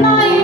my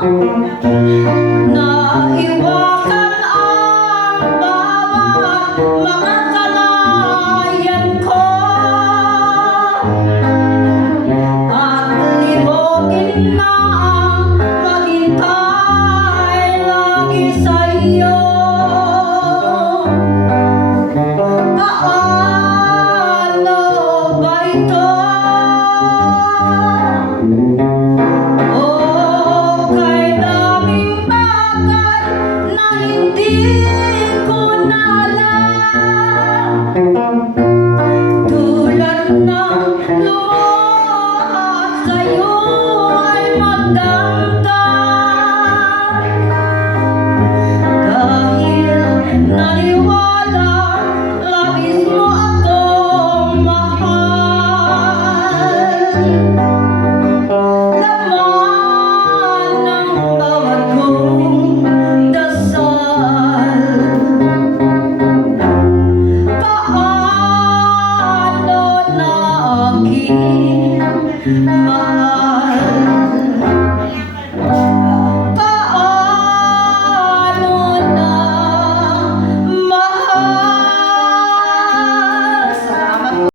Naiwakan ang bawat mga kalayan ko. At libogin Mm-hmm.